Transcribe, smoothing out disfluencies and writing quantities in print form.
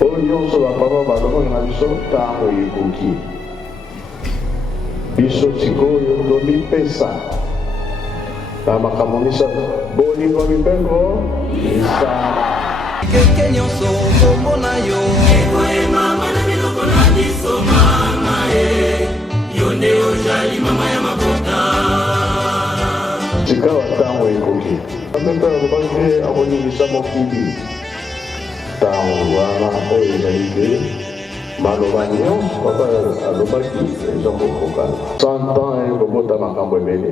oyo nyonso bapapa balobaka na biso ntango ekoki biso sikoyo tomipesa na makambo misato bolingo mibeko misala keke nyonso kombo na yo ekoyema mwana biloko na biso mama yo nde ozali mama ya mabota sikawa ntango ekoki apepe alobaki akolingisa mokili ntango wana oyo ezali te maloba nyonso papa alobaki eza kokokana 100 ans ekobota makambo ebele